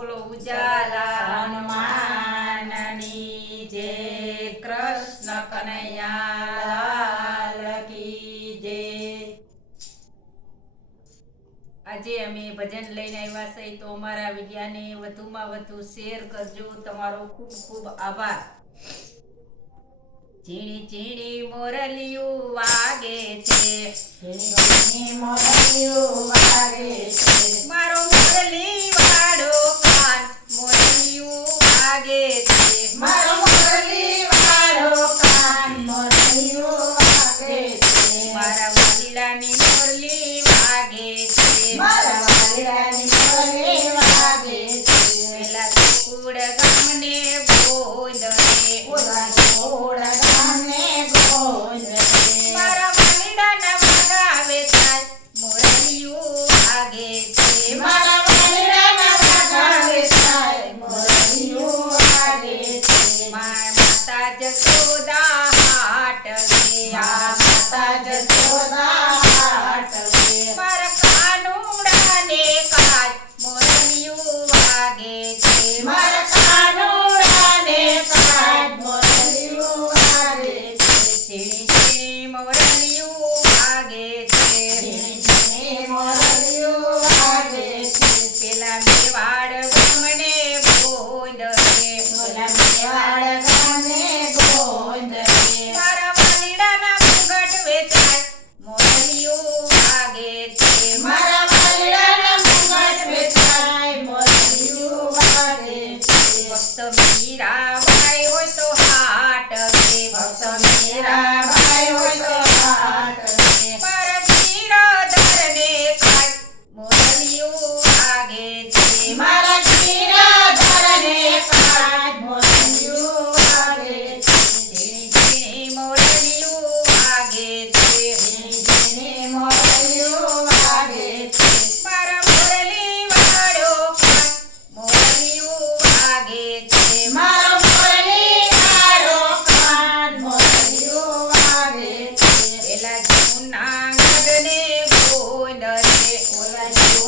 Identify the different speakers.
Speaker 1: બોલો ઉજાલા હનુમાનની જે કૃષ્ણ કનૈયાલાલ કી આજે અમે ભજન લઈને આવ્યા છે, તો અમારા વિડીયાને વધુમાં વધુ શેર કરજો. તમારો ખૂબ ખૂબ આભાર. ચીણી ચીણી મોરલિયું વાગે છે. ચીણી મોરલિયું વાગે learning. ಅವರ